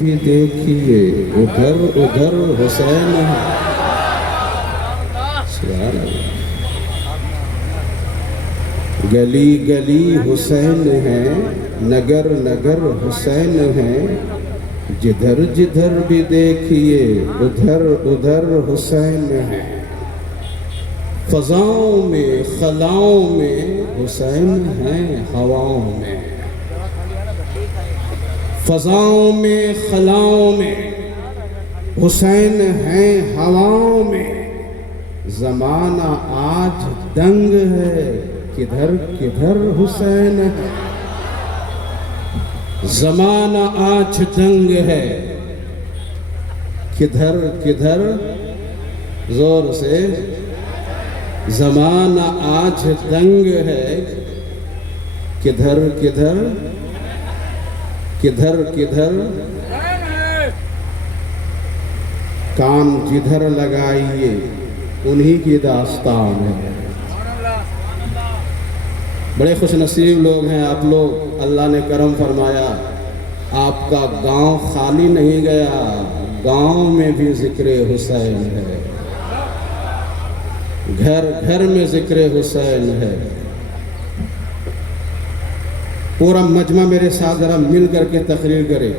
بھی دیکھیے ادھر ادھر حسین ہے۔ سبحان اللہ۔ گلی گلی حسین ہے، نگر نگر حسین ہے، جدھر جدھر بھی دیکھیے ادھر ادھر حسین ہے۔ فضاؤں میں خلاؤں میں حسین ہیں ہواؤں میں، فضاؤں میں خلاؤں میں حسین ہیں ہواؤں میں۔ زمانہ آج دنگ ہے، کدھر کدھر حسین ہے۔ زمانہ آج دنگ ہے، کدھر کدھر، زور سے، زمانہ آج دنگ ہے، کدھر کدھر، کدھر کدھر، کام جدھر لگائیے انہی کی داستان ہے۔ بڑے خوش نصیب لوگ ہیں آپ لوگ، اللہ نے کرم فرمایا، آپ کا گاؤں خالی نہیں گیا، گاؤں میں بھی ذکر حسین ہے، گھر گھر میں ذکر حسین ہے۔ پورا مجمع میرے ساتھ ذرا مل کر کے تقریر کرے۔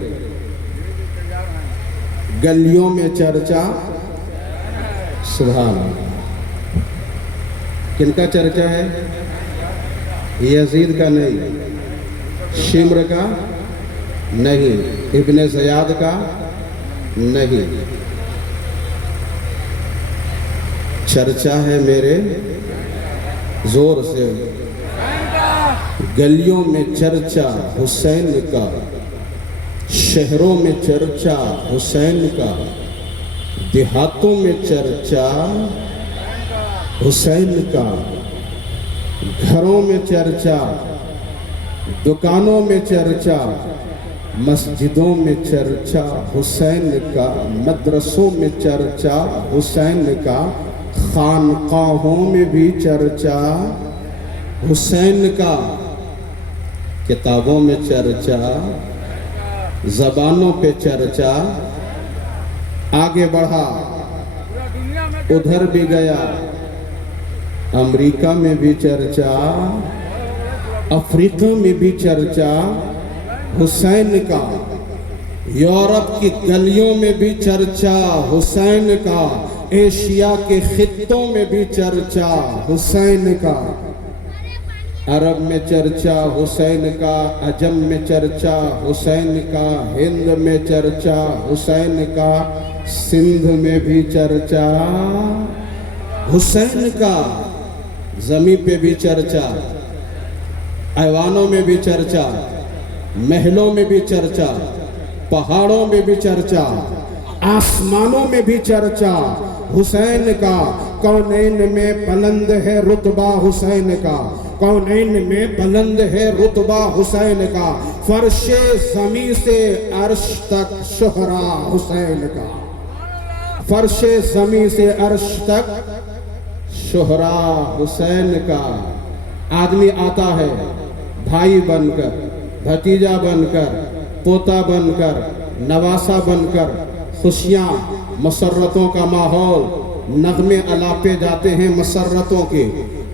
گلیوں میں چرچا، سبحان اللہ۔ کن کا چرچا ہے؟ یزید کا نہیں، شمر کا نہیں، ابن زیاد کا نہیں، چرچا ہے میرے، زور سے، گلیوں میں چرچا حسین کا، شہروں میں چرچا حسین کا، دیہاتوں میں چرچا حسین کا، گھروں میں چرچا، دکانوں میں چرچا، مسجدوں میں چرچا حسین کا، مدرسوں میں چرچا حسین کا، خانقاہوں میں بھی چرچا حسین کا، کتابوں میں چرچا، زبانوں پہ چرچا۔ آگے بڑھا، ادھر بھی گیا، امریکہ میں بھی چرچا، افریقہ میں بھی چرچا حسین کا، یورپ کی گلیوں میں بھی چرچا حسین کا، ایشیا کے خطوں میں بھی چرچا حسین کا، عرب میں چرچا حسین کا، عجم میں چرچا حسین کا، ہند میں چرچا حسین کا، سندھ میں بھی چرچا حسین کا، زمین پہ بھی چرچا، ایوانوں میں بھی چرچا، محلوں میں بھی چرچا، پہاڑوں میں بھی چرچا، آسمانوں میں بھی چرچا حسین کا۔ کونین میں بلند ہے رتبہ حسین کا، کونین میں بلند ہے رتبہ حسین کا، فرش زمین سے عرش تک شہرا حسین کا، فرش زمین سے عرش تک شہرا حسین کا۔ آدمی آتا ہے بھائی بن کر، بھتیجا بن کر، پوتا بن کر، نواسا بن کر، خوشیاں مسرتوں کا ماحول، نغمے الاپے جاتے ہیں مسرتوں کے۔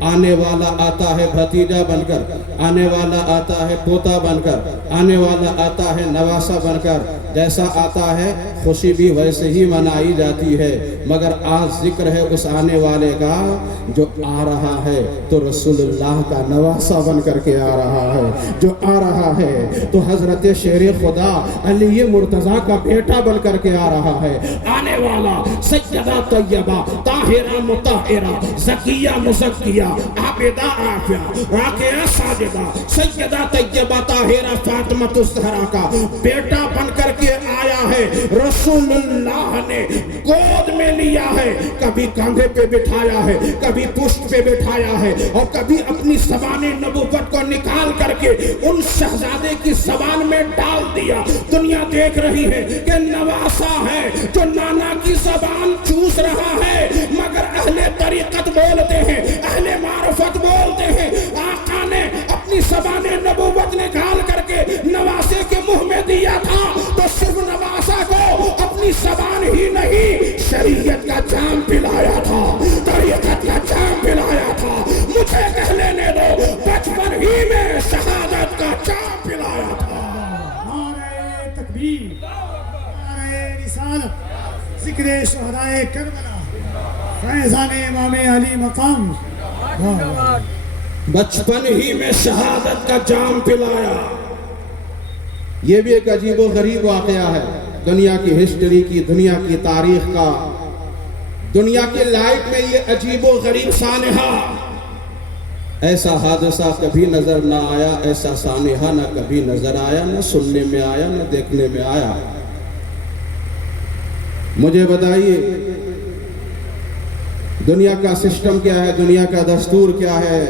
آنے والا آتا ہے بھتیجا بن کر، آنے والا آتا ہے پوتا بن کر، آنے والا آتا ہے نواسا بن کر، جیسا آتا ہے خوشی بھی ویسے ہی منائی جاتی ہے۔ مگر آج ذکر ہے اس آنے والے کا جو آ رہا ہے تو رسول اللہ کا نواسا بن کر کے آ رہا ہے، جو آ رہا ہے تو حضرت شیر خدا علی مرتضیٰ کا بیٹا بن کر کے آ رہا ہے۔ آنے والا سیدہ طیبہ طاہرہ مطہرہ زکیہ مزکیہ عابدہ عافیہ راکعہ ساجدہ سیدہ طیبہ طاہرہ فاطمہ الزہرا کا بیٹا بن کر کے آیا ہے۔ رسول اللہ نے گود میں لیا ہے، کبھی کاندھے پہ بٹھایا ہے، کبھی پشت پہ بٹھایا ہے، اور کبھی اپنی زبان نبوت کو نکال کر کے ان شہزادے کی زبان میں ڈال دیا۔ دنیا دیکھ رہی ہے کہ نواسا ہے جو نانا کی زبان چوس رہا ہے، مگر اہل طریقت بولتے ہیں، اہل معرفت بولتے ہیں۔ آقا نے اپنی زبان نبوت نکال کر کے نواسے کے منہ میں دیا تھا تو صرف نواسے اپنی زبان ہی نہیں شریعت کا جام پلایا تھا، طریقت کا جام پلایا تھا۔ مجھے کہہ لینے دو بچپن ہی میں شہادت کا جام پلایا تھا۔ نعرہ تکبیر، نعرہ رسالت، ذکر شہدائے کربلا، فیضان امام علی مقام۔ بچپن ہی میں شہادت کا جام پلایا۔ یہ بھی ایک عجیب و غریب واقعہ ہے دنیا کی ہسٹری کی، دنیا کی تاریخ کا، دنیا کے لائٹ میں یہ عجیب و غریب سانحہ۔ ایسا حادثہ کبھی نظر نہ آیا، ایسا سانحہ نہ کبھی نظر آیا، نہ سننے میں آیا، نہ دیکھنے میں آیا۔ مجھے بتائیے دنیا کا سسٹم کیا ہے، دنیا کا دستور کیا ہے،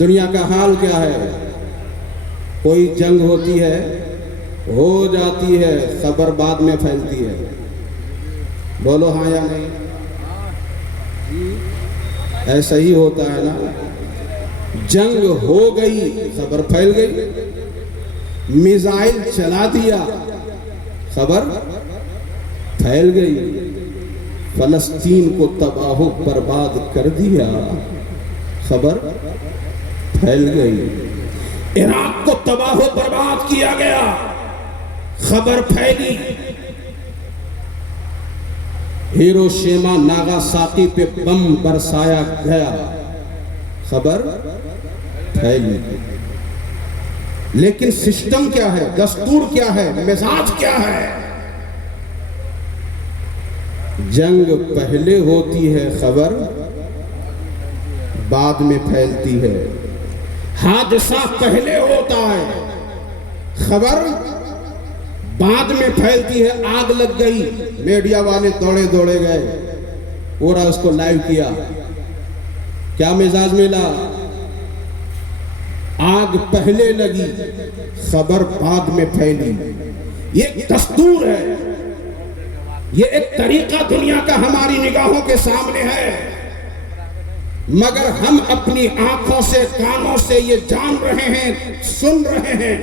دنیا کا حال کیا ہے؟ کوئی جنگ ہوتی ہے، ہو جاتی ہے، خبر بعد میں پھیلتی ہے۔ بولو ہاں یا نہیں؟ ایسا ہی ہوتا ہے نا، جنگ ہو گئی، خبر پھیل گئی، میزائل چلا دیا، خبر پھیل گئی، فلسطین کو تباہ و برباد کر دیا، خبر پھیل گئی، عراق کو تباہ و برباد کیا گیا، خبر پھیلی، ہیروشیما ناگاساکی پہ بم برسایا گیا، خبر پھیلی۔ لیکن سسٹم کیا ہے، دستور کیا ہے، مزاج کیا ہے؟ جنگ پہلے ہوتی ہے، خبر بعد میں پھیلتی ہے، حادثہ پہلے ہوتا ہے، خبر بعد میں پھیلتی ہے۔ آگ لگ گئی، میڈیا والے دوڑے گئے، پورا اس کو لائیو کیا، کیا مزاج ملا؟ آگ پہلے لگی، خبر بعد میں پھیلی۔ یہ ایک دستور ہے، یہ ایک طریقہ دنیا کا ہماری نگاہوں کے سامنے ہے، مگر ہم اپنی آنکھوں سے، کانوں سے یہ جان رہے ہیں، سن رہے ہیں،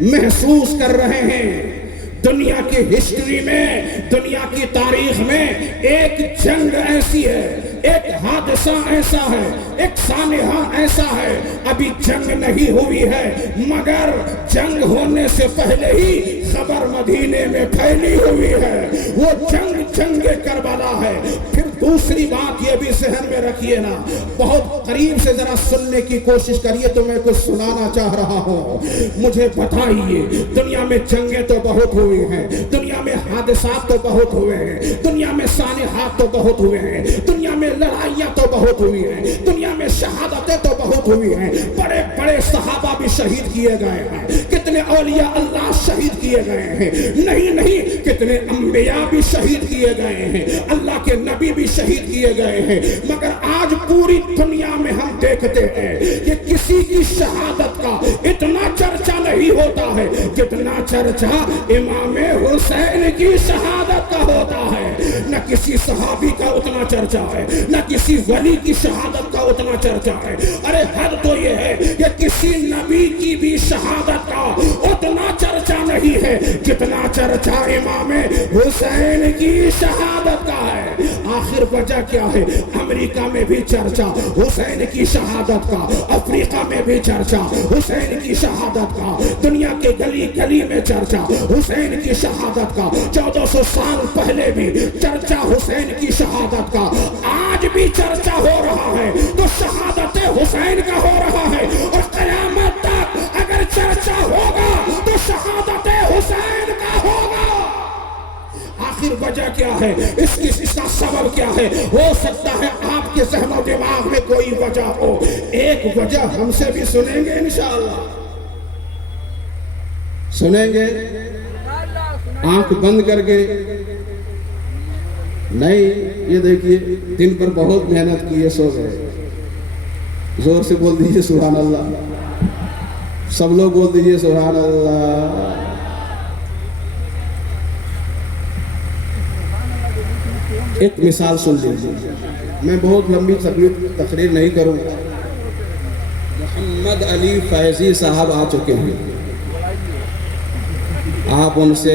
محسوس کر رہے ہیں۔ دنیا کی ہسٹری میں، دنیا کی تاریخ میں ایک جنگ ایسی ہے، ایک حادثہ ایسا ہے، ایک سانحہ ایسا ہے، ابھی جنگ نہیں ہوئی ہے، مگر جنگ ہونے سے پہلے ہی خبر مدینے میں پھیلی ہوئی ہے۔ وہ جنگ کربلا ہے۔ پھر دوسری بات یہ بھی ذہن میں رکھیے نا، بہت قریب سے ذرا سننے کی کوشش کریے تو میں کچھ سنانا چاہ رہا ہوں۔ مجھے بتائیے، دنیا میں جنگیں تو بہت ہوئی ہیں، دنیا میں حادثات تو بہت ہوئے ہیں، دنیا میں سانحات تو بہت ہوئے ہیں، دنیا میں لڑائیاں تو بہت ہوئی ہیں، دنیا میں شہادتیں تو بہت ہوئی ہیں، بڑے بڑے صحابہ بھی شہید کیے گئے ہیں، کتنے اولیاء اللہ شہید کیے گئے ہیں، نہیں کتنے انبیاء بھی شہید کیے گئے ہیں، اللہ کے نبی بھی شہید کیے گئے ہیں، مگر آج پوری دنیا میں ہم دیکھتے ہیں کہ کسی کی شہادت کا اتنا چرچا نہیں ہوتا ہے جتنا چرچا امام حسین کی شہادت کا ہوتا ہے۔ نہ کسی صحابی کا اتنا چرچا ہے، نہ کسی ولی کی شہادت کا اتنا چرچا ہے۔ ارے حد تو یہ ہے کہ کسی نبی کی بھی شہادت کا اتنا چرچا نہیں ہے جتنا چرچا امام حسین کی شہادت کا ہے۔ آخر وجہ کیا ہے؟ امریکہ میں بھی چرچا حسین کی شہادت کا، افریقہ میں بھی چرچا حسین کی شہادت کا، دنیا کے گلی گلی میں چرچا حسین کی شہادت کا، 1400 سال پہلے بھی چرچا حسین کی شہادت کا، آج بھی چرچا ہو رہا ہے تو شہادت حسین کا ہو رہا ہے، اور قیامت تک اگر چرچا ہوگا تو شہادت حسین کا ہوگا۔ آخر وجہ کیا ہے؟ اس کا سبب کیا ہے؟ ہو سکتا ہے آپ کے ذہن و دماغ میں کوئی وجہ ہو، ایک وجہ ہم سے بھی سنیں گے انشاءاللہ، سنیں گے آنکھ بند کر کے؟ نہیں، یہ دیکھیے دن پر بہت محنت کی ہے، سو گئے، زور سے بول دیجئے سبحان اللہ، سب لوگ بول دیجئے سبحان اللہ۔ ایک مثال سن لیجیے، میں بہت لمبی تقریر نہیں کروں گا۔ محمد علی فیضی صاحب آ چکے ہیں، آپ ان سے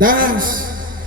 10।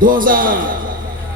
2000।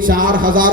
4000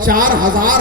4000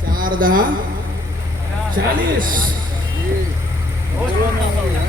4 10 40।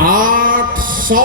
800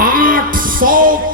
800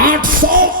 800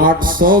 800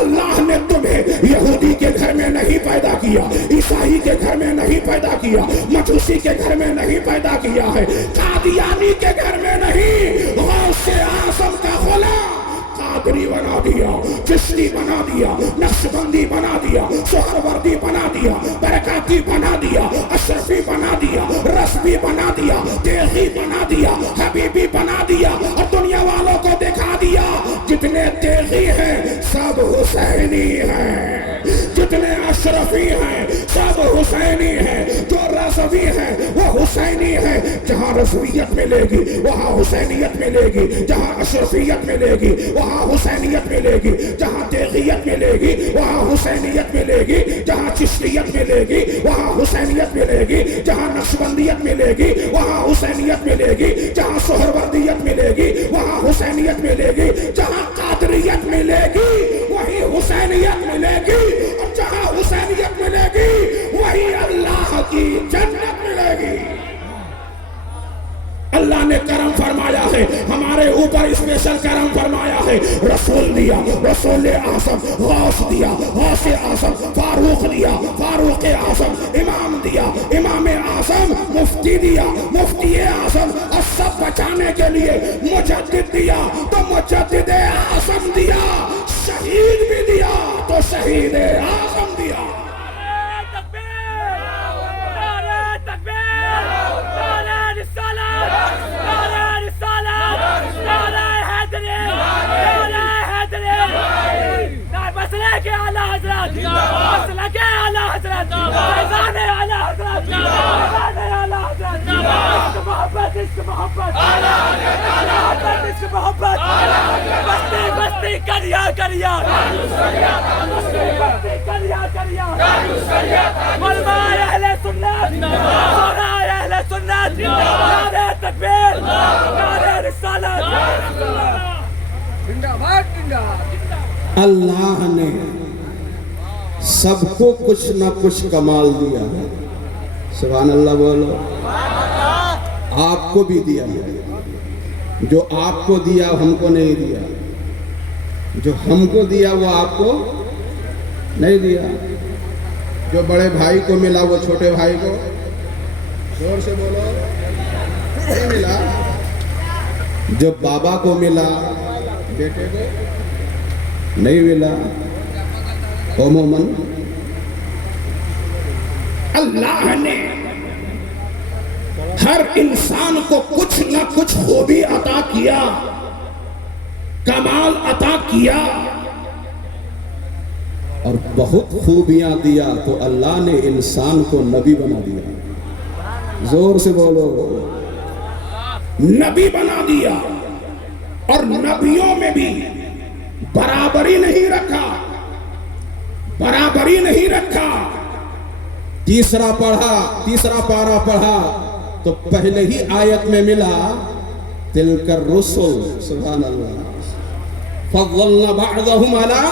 اللہ نے تمہیں یہودی کے گھر میں نہیں پیدا کیا، عیسائی کے گھر میں نہیں پیدا کیا، مجوسی کے گھر میں نہیں پیدا کیا ہے، قادیانی کے گھر میں نہیں، غوث اعظم کا غلام قادری بنا دیا، چشتی بنا دیا، نقشبندی بنا دیا، سہروردی بنا دیا، برکاتی بنا دیا، اشرفی بنا دیا، رسبی بنا دیا، تیغی بنا دیا، حبیبی بنا دیا، اور دنیا والوں کو دکھا دیا جتنے تیغی ہیں سب حسینی ہیں، جتنے اشرفی ہیں سب حسینی ہیں، جو رسبی ہیں وہ حسینی ہیں، جہاں رسویت ملے گی وہاں حسینیت ملے گی، جہاں اشرفیت ملے گی وہاں حسینیت ملے گی، جہاں تیغیت ملے گی وہاں حسینیت ملے گی، جہاں چشتیت ملے گی وہاں حسینیت ملے گی، جہاں نقشبندیت ملے گی وہاں حسینیت ملے گی، جہاں سہروردیت ملے گی وہاں حسینیت ملے گی، جہاں قادریت ملے گی وہی حسینیت ملے گی، اور جہاں حسینیت ملے گی وہی اللہ کی جنت ملے گی۔ اللہ نے کرم فرمایا ہے، ہمارے اوپر اسپیشل کرم فرمایا ہے، رسول دیا، رسول اعظم، غوث دیا، غوث اعظم، فاروق دیا، فاروق اعظم، امام دیا، امام اعظم، مفتی دیا، مفتی اعظم، اور سب بچانے کے لیے مجدد دیا تو مجدد اعظم دیا، شہید بھی دیا تو شہید اعظم دیا۔ اللہ نے سب کو کچھ نہ کچھ کمال دیا ہے، سبحان اللہ بولو، آپ کو بھی دیا ہے، جو آپ کو دیا ہم کو نہیں دیا، جو ہم کو دیا وہ آپ کو نہیں دیا، جو بڑے بھائی کو ملا وہ چھوٹے بھائی کو، زور سے بولو، نہیں ملا، جو بابا کو ملا بیٹے کو نہیں ملا، عموماً اللہ نے ہر انسان کو کچھ نہ کچھ خوبی عطا کیا، کمال عطا کیا، اور بہت خوبیاں دیا تو اللہ نے انسان کو نبی بنا دیا، زور سے بولو، نبی بنا دیا، اور نبیوں میں بھی برابری نہیں رکھا، برابری نہیں رکھا۔ تیسرا پارہ پڑھا تو پہلے ہی آیت میں ملا تلک الرسل، سبحان اللہ، فضلنا بعضهم علی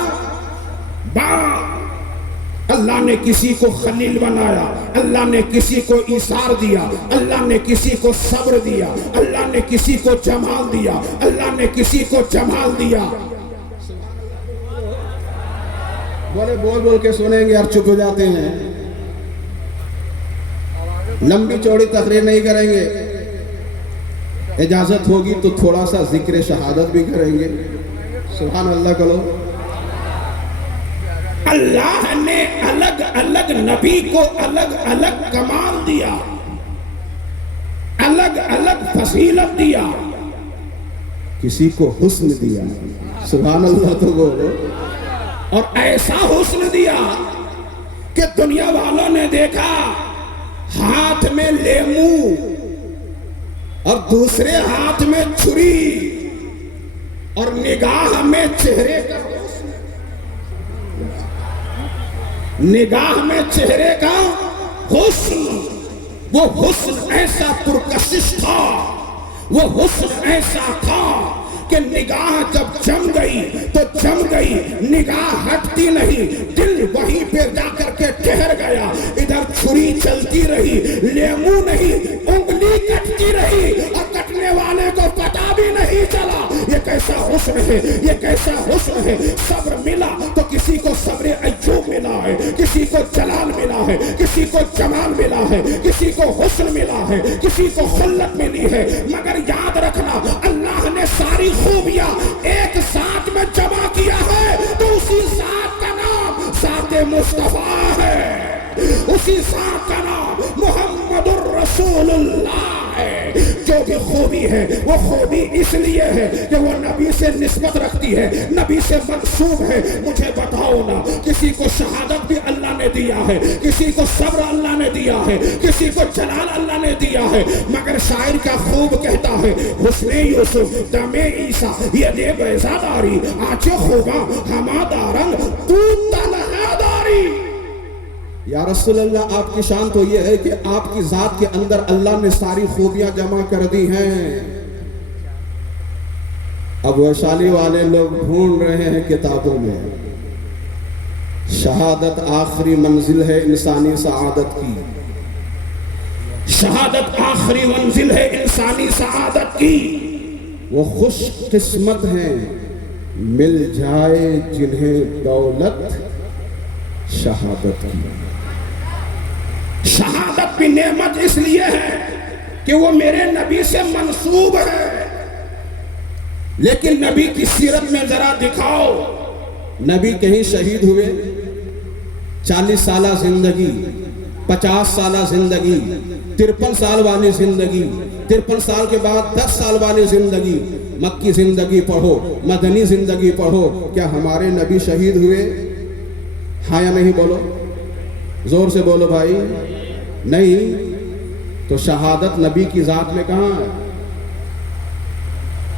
بعض، اللہ نے کسی کو خلیل بنایا، اللہ نے کسی کو ایثار دیا، اللہ نے کسی کو صبر دیا، اللہ نے کسی کو جمال دیا، اللہ نے کسی کو جمال دیا۔ بولے بول کے سنیں گے اور چپ ہو جاتے ہیں، لمبی چوڑی تقریر نہیں کریں گے، اجازت ہوگی تو تھوڑا سا ذکر شہادت بھی کریں گے، سبحان اللہ کرو۔ اللہ نے الگ الگ نبی کو الگ الگ کمال دیا، الگ الگ فضیلت دیا، کسی کو حسن دیا، سبحان اللہ تو بولو، اور ایسا حسن دیا کہ دنیا والوں نے دیکھا ہاتھ میں لیمو اور دوسرے ہاتھ میں چھری اور نگاہ میں چہرے کا حسن، نگاہ میں چہرے کا حسن، وہ حسن ایسا پرکشش تھا، وہ حسن ایسا تھا کہ نگاہ جب جم گئی تو جم گئی، نگاہ ہٹتی نہیں، دل وہیں پہ جا کر کے ٹھہر گیا، ادھر چھری چلتی رہی، لیمو نہیں، انگلی کٹتی رہی، اور کٹنے والے کو پتا بھی نہیں چلا یہ کیسا حسن ہے، یہ کیسا حسن ہے. صبر ملا تو کسی کو صبر ایوب ملا ہے، کسی کو جلال ملا ہے، کسی کو جمال ملا ہے، کسی کو حسن ملا ہے، کسی کو خلت ملی ہے. مگر یاد رکھنا اللہ نے ساری خوبیاں ایک ذات میں جمع کیا ہے تو اسی ذات کا نام ذات مصطفیٰ ہے، اسی ذات کا نام محمد الرسول اللہ ہے. جو بھی خوبی ہے وہ خوبی اس لیے ہے کہ وہ نبی سے نسبت رکھتی ہے، نبی سے منسوب ہے. مجھے بتاؤ نا، کسی کو شہادت بھی اللہ نے دیا ہے، کسی کو صبر اللہ نے دیا ہے، کسی کو جلال اللہ نے دیا ہے. مگر شاعر کا خوب کہتا ہے حسن یوسف دم عیسیٰ یہ دے بیزاداری آچ خوباں ہما دارنگ تو تنہا داری. یا رسول اللہ آپ کی شان تو یہ ہے کہ آپ کی ذات کے اندر اللہ نے ساری خوبیاں جمع کر دی ہیں. اب ویشالی والے لوگ ڈھونڈ رہے ہیں کتابوں میں شہادت آخری منزل ہے انسانی سعادت کی، شہادت آخری منزل ہے انسانی سعادت کی. وہ خوش قسمت ہیں مل جائے جنہیں دولت شہادت کی. شہادت بھی نعمت اس لیے ہے کہ وہ میرے نبی سے منسوب ہے. لیکن نبی کی سیرت میں ذرا دکھاؤ، نبی کہیں شہید ہوئے، 40 سالہ زندگی، 50 سالہ زندگی، 53 سال والی زندگی، 53 سال کے بعد 10 سال والی زندگی. مکی زندگی پڑھو، مدنی زندگی پڑھو. کیا ہمارے نبی شہید ہوئے؟ ہاں یا نہیں بولو، زور سے بولو بھائی. نہیں تو شہادت نبی کی ذات میں کہاں ہے؟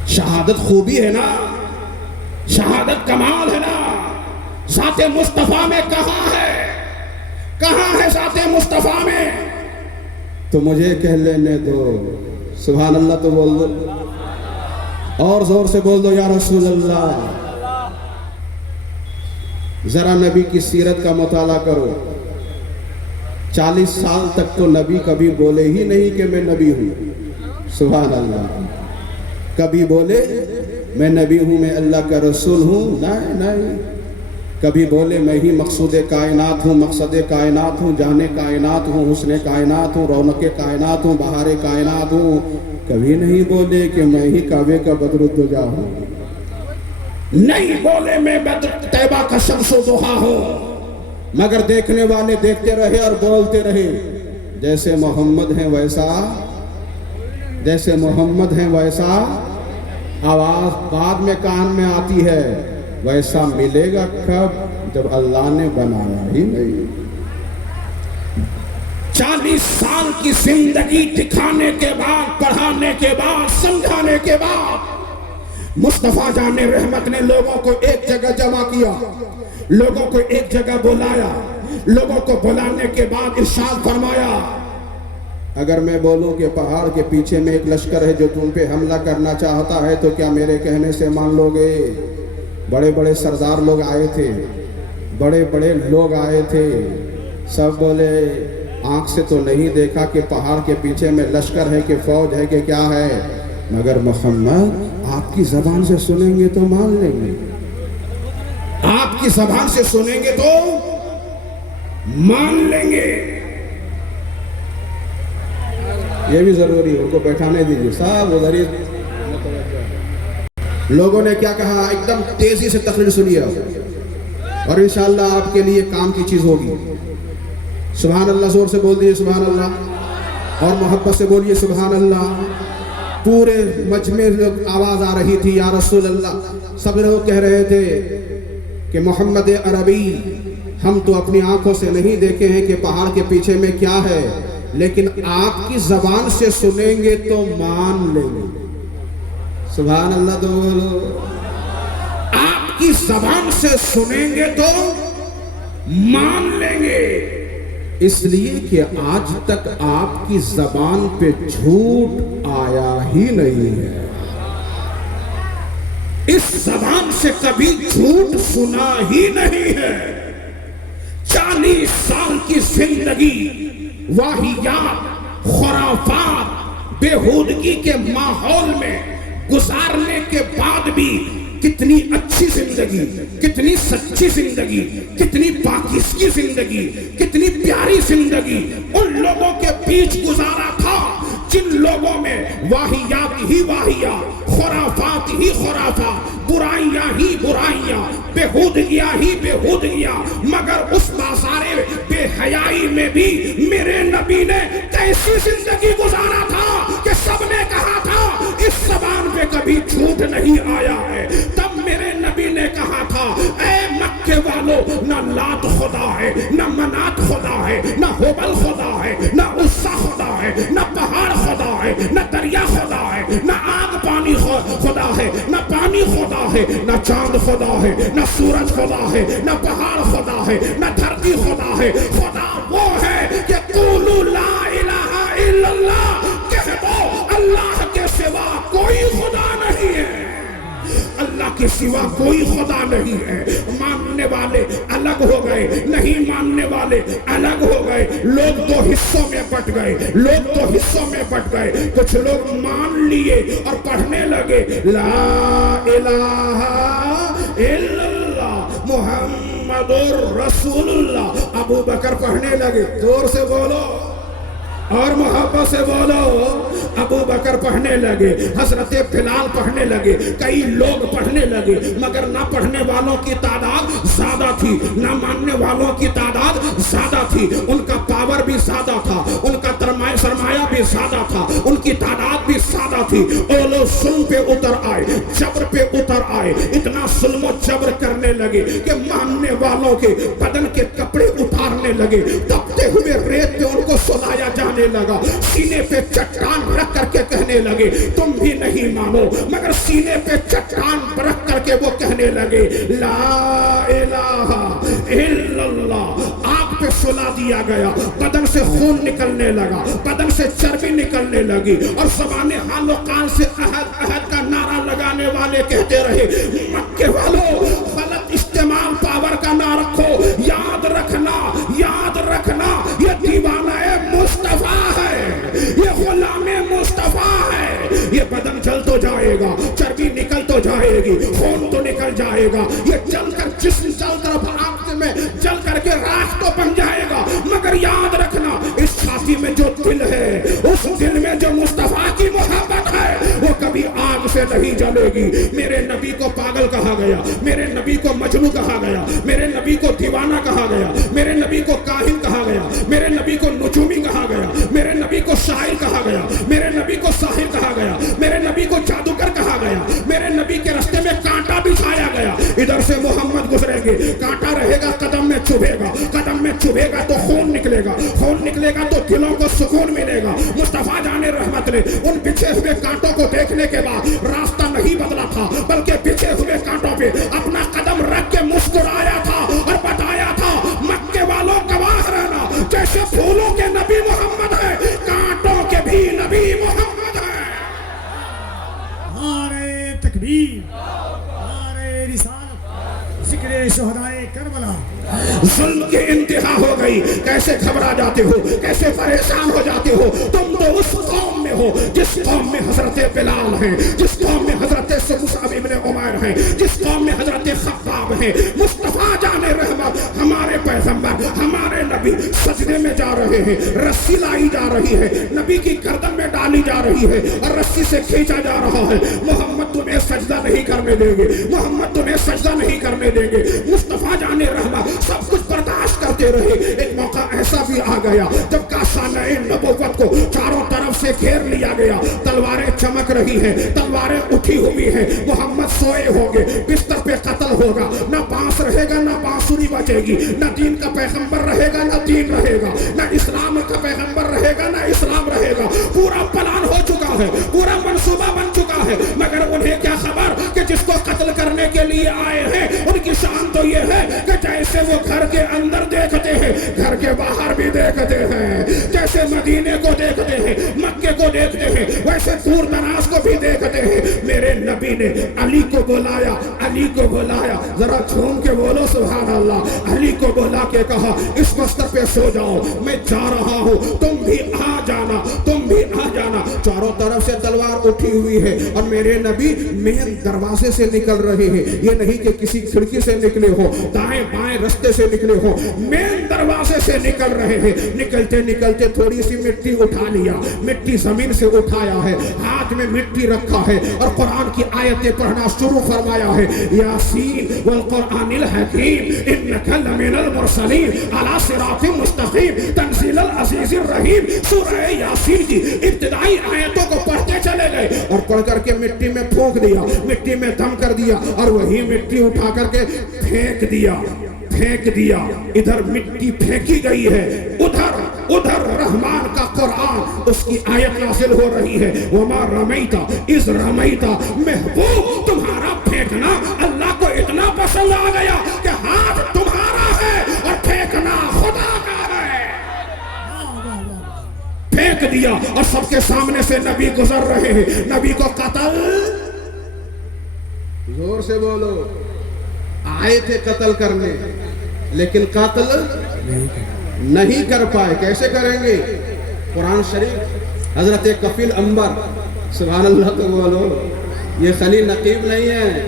شہادت خوبی ہے نا، شہادت کمال ہے نا. ذات مصطفیٰ میں کہاں ہے؟ کہاں ہے ذات مصطفیٰ میں؟ تو مجھے کہہ لینے دو سبحان اللہ تو بول دو، اور زور سے بول دو یا رسول اللہ. ذرا نبی کی سیرت کا مطالعہ کرو. 40 سال تک تو نبی کبھی بولے ہی نہیں کہ میں نبی ہوں. سبحان اللہ. کبھی بولے میں نبی ہوں، میں اللہ کا رسول ہوں؟ نہیں. کبھی بولے میں ہی مقصود کائنات ہوں، مقصد کائنات ہوں، جانے کائنات ہوں، حسن کائنات ہوں، رونق کائنات ہوں، بہار کائنات ہوں. کبھی نہیں بولے کہ میں ہی کعبے کا بدر الدجا ہوں. نہیں بولے میں بدر طیبہ کا شمس و ضحیٰ ہوں. مگر دیکھنے والے دیکھتے رہے اور بولتے رہے جیسے محمد ہیں ویسا، جیسے محمد ہیں ویسا. آواز بعد میں کان میں آتی ہے، ویسا ملے گا کب جب اللہ نے بنایا ہی نہیں. 40 سال کی زندگی دکھانے کے بعد، پڑھانے کے بعد، سمجھانے کے بعد مصطفیٰ جان رحمت نے لوگوں کو ایک جگہ جمع کیا، لوگوں کو ایک جگہ بلایا. لوگوں کو بلانے کے بعد ارشاد فرمایا اگر میں بولوں کہ پہاڑ کے پیچھے میں ایک لشکر ہے جو تم پہ حملہ کرنا چاہتا ہے تو کیا میرے کہنے سے مان لو گے؟ بڑے بڑے سردار لوگ آئے تھے، بڑے بڑے لوگ آئے تھے. سب بولے آنکھ سے تو نہیں دیکھا کہ پہاڑ کے پیچھے میں لشکر ہے کہ فوج ہے کہ کیا ہے، مگر محمد آپ کی زبان سے سنیں گے تو مان لیں گے، آپ کی زبان سے سنیں گے تو مان لیں گے. یہ بھی ضروری ہے، ان کو بیٹھانے دیجیے صاحب. ادھر لوگوں نے کیا کہا، ایک دم تیزی سے تقریر سنیے اور انشاءاللہ آپ کے لیے کام کی چیز ہوگی. سبحان اللہ زور سے بول دیجیے سبحان اللہ، اور محبت سے بولیے سبحان اللہ. پورے مجمع آواز آ رہی تھی یا رسول اللہ. سب لوگ کہہ رہے تھے کہ محمد عربی ہم تو اپنی آنکھوں سے نہیں دیکھے ہیں کہ پہاڑ کے پیچھے میں کیا ہے، لیکن آپ کی زبان سے سنیں گے تو مان لیں گے. سبحان اللہ تو بولو. آپ کی زبان سے سنیں گے تو مان لیں گے. اس لیے کہ آج تک آپ کی زبان پہ جھوٹ آیا ہی نہیں ہے، اس زبان سے کبھی جھوٹ سنا ہی نہیں ہے. 40 سال کی زندگی واہیات، خرافات، بےہودگی کے ماحول میں گزارنے کے بعد بھی کتنی اچھی زندگی، کتنی سچی زندگی، کتنی پاکیزگی زندگی، کتنی پیاری زندگی ان لوگوں کے بیچ گزارا تھا جن لوگوں میں واہیات ہی واہیات، خرافات ہی خرافات، برائیاں ہی برائیاں، بےہودگیاں ہی بےہودگیاں، مگر اس بازار بے حیائی میں بھی میرے نبی نے کیسی زندگی گزارا تھا کہ سب نے کہا تھا اس زبان پہ کبھی جھوٹ نہیں آیا ہے۔ تب میرے نبی نے کہا تھا اے مکے والو، نہ لات خدا ہے، نہ منات خدا ہے، نہ ہبل خدا ہے، نہ عزا خدا ہے، نہ پہاڑ خدا ہے، نہ دریا خدا ہے، نہ آگ پانی خدا ہے، نہ پانی خدا ہے، نہ چاند خدا ہے، نہ سورج خدا ہے، نہ پہاڑ خدا ہے، نہ دھرتی خدا ہے۔ خدا وہ ہے کہ قولوا لا الہ الا اللہ، کہہ دو اللہ کے سوا کوئی خدا نہیں ہے، اللہ کے سوا کوئی خدا نہیں ہے۔ ماننے والے الگ ہو گئے، نہیں ماننے والے الگ ہو گئے، لوگ دو حصوں میں بٹ گئے، لوگ دو حصوں میں بٹ گئے۔ کچھ لوگ مان لیے اور پڑھنے لگے لا الہ الا اللہ محمد رسول اللہ۔ ابو بکر پڑھنے لگے، زور سے بولو اور محبت سے بولو، ابو بکر پڑھنے لگے، حضرت بلال پڑھنے لگے، کئی لوگ پڑھنے لگے، مگر نہ پڑھنے والوں کی تعداد زیادہ تھی، نہ ماننے والوں کی تعداد زیادہ تھی، ان کا پاور بھی زیادہ تھا، ان کا سرمایہ بھی زیادہ تھا، ان کی تعداد بھی زیادہ تھی۔ وہ لوگ ظلم پہ اتر آئے، جبر پہ اتر آئے، اتنا ظلم و جبر کرنے لگے کہ ماننے والوں کے بدن کے کپڑے اتارنے لگے، تپتے ہوئے ریت پہ ان کو سلایا جانے لگا، سینے پہ چٹان رکھ کر کے کہنے لگے تم بھی نہیں مانو، مگر سینے پہ چٹان رکھ کر کے وہ کہنے لگے لا الہ الا اللہ۔ آگ پہ سلا دیا گیا، بدن سے خون نکلنے لگا، بدن سے چربی نکلنے لگی، اور زبان حال و قال سے عہد عہد کا نعرہ لگانے والے کہتے رہے مکے والو غلط استعمال پاور کا نہ رکھو، یاد رکھنا یہ دیوانہ مصطفیٰ ہے، یہ غلام مصطفیٰ ہے۔ یہ بدن جل تو جائے گا، چربی نکل تو جائے گی، خون تو نکل جائے گا، یہ جل کر جسم جل کر آگ میں جل کر کے راکھ تو بن جائے گا، مگر یاد رکھنا اس چھاتی میں جو دل ہے، اس دل میں جو مصطفیٰ کی محبت ہے، وہ کبھی آگ سے نہیں جلے گی۔ میرے نبی کو پاگل کہا گیا، میرے نبی کو مجنون کہا گیا، میرے نبی کو دیوانہ کہا گیا، میرے نبی کو کاہن کہا گیا، میرے نبی کو نجومی کہا گیا، میرے نبی کو شاعر کہا گیا، میرے نبی کو ساحر کہا گیا، میرے نبی کو جادوگر کہا گیا، میرے نبی کے راستے میں کانٹا بچھایا گیا۔ ادھر سے محمد گزریں گے، کانٹا رہے گا، قدم میں چبھے گا، قدم میں چبھے گا تو خون نکلے گا، خون نکلے گا تو دلوں کو سکون ملے گا۔ مصطفیٰ جان رحمت نے ان بچھے ہوئے کانٹوں کو دیکھنے کے بعد راستہ نہیں بدلا تھا، بلکہ بچھے ہوئے کانٹوں پہ اپنا قدم رکھ کے مسکرایا تھا اور بتایا تھا مکے والوں گواہ رہنا، جیسے پھولوں کے نبی محمد ہے، کانٹوں کے بھی نبی محمد ہے۔ نعرہ تکبیر، نعرہ رسالت، ذکر شہدائے کربلا۔ ظلم کی انتہا ہو گئی، کیسے گھبرا جاتے ہو، کیسے پریشان ہو جاتے ہو؟ تم تو اس قوم میں ہو جس قوم میں حضرت بلال ہیں، جس قوم میں حضرت مصعب ابن عمیر ہیں، جس قوم میں حضرت خباب ہیں۔ مصطفیٰ جان رحمت ہمارے پیغمبر، ہمارے نبی سجدے میں جا رہے ہیں، رسی لائی جا رہی ہے، نبی کی گردن میں ڈالی جا رہی ہے اور رسی سے کھینچا جا رہا ہے۔ محمد تمہیں سجدہ نہیں کرنے دیں گے، محمد تمہیں سجدہ نہیں کرنے دیں گے۔ مصطفیٰ جان رحمت سب کچھ برداشت کرتے رہے۔ ایک موقع ایسا بھی آ گیا جب کاشانہ نبوت کو چاروں طرف سے گھیر لیا گیا، تلواریں چمک رہی ہیں، تلواریں اٹھی ہوئی ہیں، محمد سوئے ہوں گے، بستر پہ قتل ہوگا، نہ بانس رہے گا نہ بانسری بچے گی، نہ دین کا پیغمبر رہے گا نہ دین رہے گا، نہ اسلام کا پیغمبر رہے گا نہ اسلام رہے گا۔ پورا پلان ہو چکا ہے، پورا منصوبہ بن چکا ہے، مگر انہیں کیا خبر کہ جس کو قتل کرنے کے لیے آئے ہیں ان کی شان تو یہ ہے کہ جیسے وہ گھر کے اندر دیکھتے ہیں گھر کے باہر بھی دیکھتے ہیں، جیسے مدینے کو دیکھتے ہیں مکے کو دیکھتے ہیں ویسے دور دراز کو بھی دیکھتے ہیں۔ میرے نبی نے علی کو بلایا، علی کو بلایا، ذرا جھوم کے بولو سبحان اللہ، علی کو بلا کے کہا اس بستر پہ سو جاؤ، میں جا رہا ہوں، تم بھی آ جانا، تم بھی آ جانا۔ چاروں طرف سے تلوار اٹھی ہوئی ہے اور میرے نبی مین دروازے سے نکل رہے ہیں، یہ نہیں کہ کسی کھڑکی سے نکلے ہو، دائیں بائیں رستے سے نکلے ہو، مین دروازے سے نکل رہے ہیں۔ نکلتے نکلتے تھوڑی سی مٹی اٹھا لیا، مٹی زمین سے اٹھایا ہے، ہاتھ میں مٹی رکھا ہے اور قرآن کی آیتیں پڑھنا شروع فرمایا ہے۔ یاسین والقرآن الحکیم انک لمن المرسلین علی صراط مستقیم تنزیل العزیز الرحیم۔ سورہ یاسین کی ابتدائی آیتوں کو پڑھتے چلے گئے اور پڑھ کر کے مٹی میں پھونک دیا، مٹی میں دم کر دیا اور وہی مٹی اٹھا کر کے پھینک دیا، پھینک دیا۔ ادھر مٹی پھینکی گئی ہے، ادھر رحمان کا قرآن اس کی آیت نازل ہو رہی ہے۔ وما رمیت اذ رمیت، محبوب تمہارا پھینکنا اللہ کو اتنا پسند آ گیا کہ ہاتھ تمہارا ہے اور پھینکنا خدا کا ہے۔ پھینک دیا اور سب کے سامنے سے نبی گزر رہے ہیں، نبی کو قتل، زور سے بولو، آئے تھے قتل کرنے لیکن قتل نہیں کر پائے۔ کیسے کریں گے؟ قرآن شریف حضرت کفیل عنبر، سبحان اللہ تو بولو، یہ خلیل نقیب نہیں ہے،